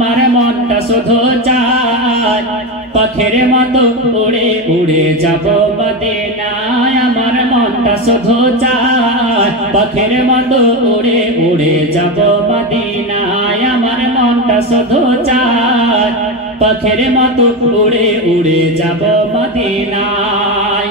আমার মনটা শুধু চায় পাখির মতো উড়ে উড়ে যাব মদিনায় আমার মনটা শুধু চায় পাখির মতো উড়ে উড়ে যাব মদিনায় আমার মনটা শুধু চায় পাখির মতো উড়ে উড়ে যাব মদিনায়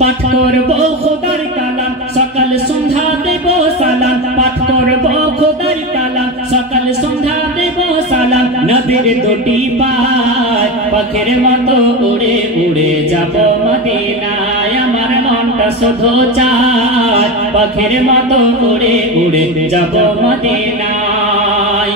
পাঠ করব খোদার কালাম সকাল সন্ধ্যা দেব সালাম পাঠ করব খোদার কালাম সকাল সন্ধ্যা দেব সালাম নবীর দুটি পায় পাখির মতো উড়ে উড়ে যাব মদিনায় আমার মনটা শুধু চায় পাখির মতো উড়ে উড়ে যাব মদিনায়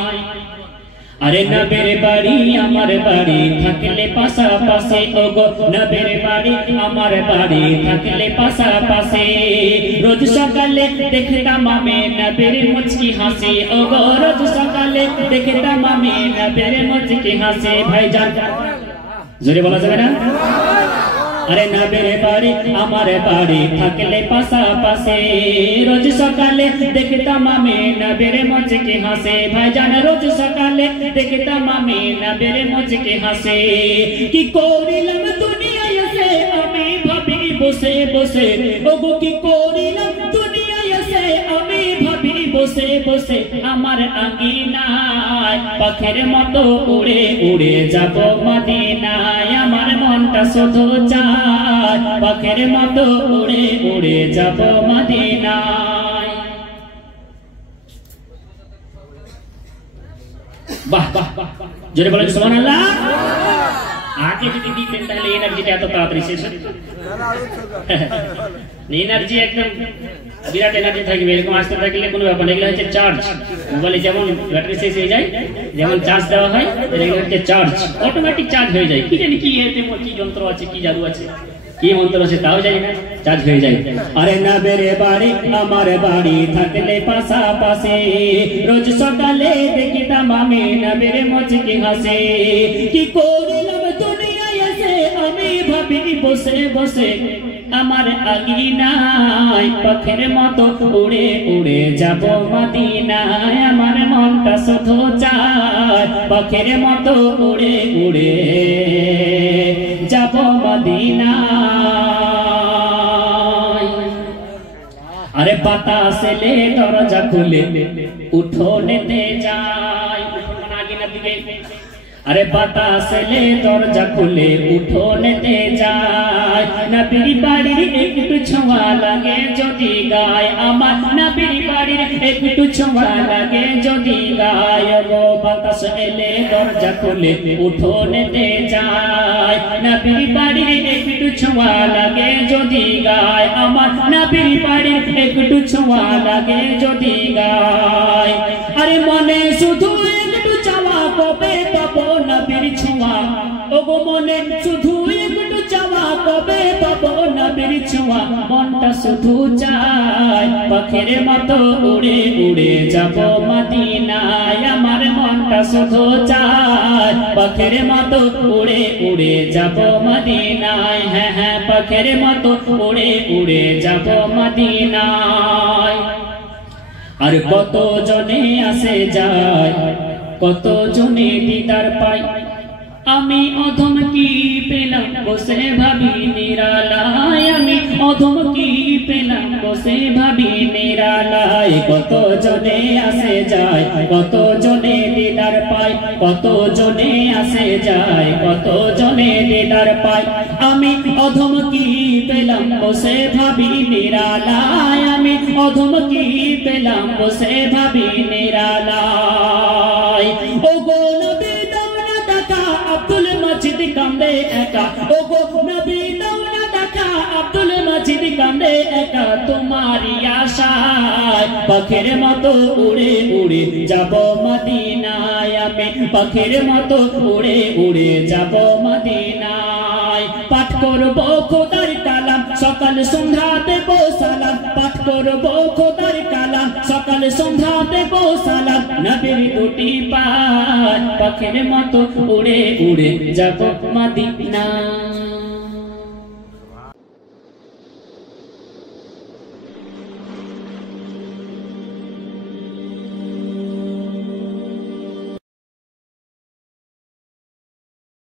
अरे नबीर बाड़ी अमर बाड़ी थकले पासा पासे ओगो नबीर बाड़ी अमर बाड़ी थकले पासा पासे रोज सकाले देखता मामे नबीर मुझकी हंसी ओगो रोज सकाले देखता मामे नबीर मुझकी हंसी भाईजान जोरे बोला जाए ना अरे नबीर बाड़ी अमर बाड़ी थकले पासा पासे रोज सकाले देखता मामे नबीर मुझकी हंसे भाईजान रोज सकाले देखता मामे नबीर मुझकी हंसे कि कोरिलम दुनिया से আমি ভাবি বসে বসে ওগো কি কোরিলম দুনিয়া से আমি ভাবি বসে বসে আমার আঙ্গিনায় পাখির মতো উড়ে উড়ে যাব মদিনায় আমার মনটা শুধু চায় পাখির মতো উড়ে উড়ে যাব মদিনায় বাহ বাহ জোরে বলেন সুবহানাল্লাহ আগে যদি দিতেন তাহলে এনার্জিটা এত তাড়াতাড়ি শেষ হতো এনার্জি একদম বিরাট এনার্জি থাকবে এরকম আসতে থাকলে কোনো ব্যাপার এগুলো হচ্ছে চার্জ মোবাইলে যেমন ব্যাটারি শেষ হয়ে যায় যেমন চার্জ দেওয়া হয় এগুলো হচ্ছে চার্জ অটোমেটিক চার্জ হয়ে যায় কি জানি কি এতে কি যন্ত্র আছে কি জাদু আছে কি মন্ত্র আছে তাও জানি না চার্জ হয়ে যায় আরে নবীর বাড়ি আমার বাড়ি থাকলে পাশাপাশি রোজ সকালে দেখিতাম আমি নবীর মুচকি হাসি কি করিলাম দুনিয়ায় এসে আমি ভাবি বসে বসে আমার আঙিনায় পাখির মতো উড়ে উড়ে যাব মদিনায় আমার মনটা শুধু চায় পাখির মতো উড়ে উড়ে যাব মদিনায় আরে বাতাস এলে দরজা খুলে উঠোনেতে যায় উঠোন আঙিনার দিকে अरे बातास ले दरजा खुले उठोनेते जाय नबीर बाड़ीर एकटू छोया लागे जदि गाय आमार नबीर बाड़ीर एकटू छोया लागे जदि गाय गो बातास एले दरजा खुले उठोनेते जाय नबीर बाड़ीर एकटू छोया लागे जदि गाय आमार नबीर बाड़ीर एकटू छोया लागे जदि गाय अरे मने शुधु एकटू चावा कबे पाबो नबीर छुआ ओगो मने शुधु एकटू चावा कबे पाबो नबीर छुआ मनटा शुधु चाय पाखिर मतो उड़े उड़े जाबो मदिनाय आमार मनटा शुधु चाय पाखिर मतो उड़े उड़े जाबो मदिनाय हाँ हाँ पाखिर मतो उड़े उड़े जाबो मदिनाय আর কত জনে আসে যায় কত জনে দিদার পাই আমি অধম কি পেলাম বসে ভাবি নিরালায় আমি অধম কি পেলাম বসে ভাবি নিরালায় কত জনে আসে যায় কত জনে দিদার পাই কত জনে আসে যায় কত জনে দিদার পাই আমি অধম কি পেলাম বসে ভাবি নিরালায় আমি অধম কি পেলাম বসে ভাবি নিরালায় ও গো নবী দাওনা দেখা আব্দুল মজিদ কান্দে একা ও গো নবী দাওনা দেখা আব্দুল মজিদ কান্দে একা তোমারি আশায় পাখির মতো উড়ে উড়ে যাব মদিনায় আমি পাখির মতো উড়ে উড়ে যাব মদিনায় পাঠ করব খোদার কালাম সকাল সন্ধ্যা দেব সালাম পাঠ করব খোদার কালাম সকাল সন্ধ্যা দেব সালাম নবীর দুটি পায় পাখির মতো উড়ে উড়ে যাব মদিনায়।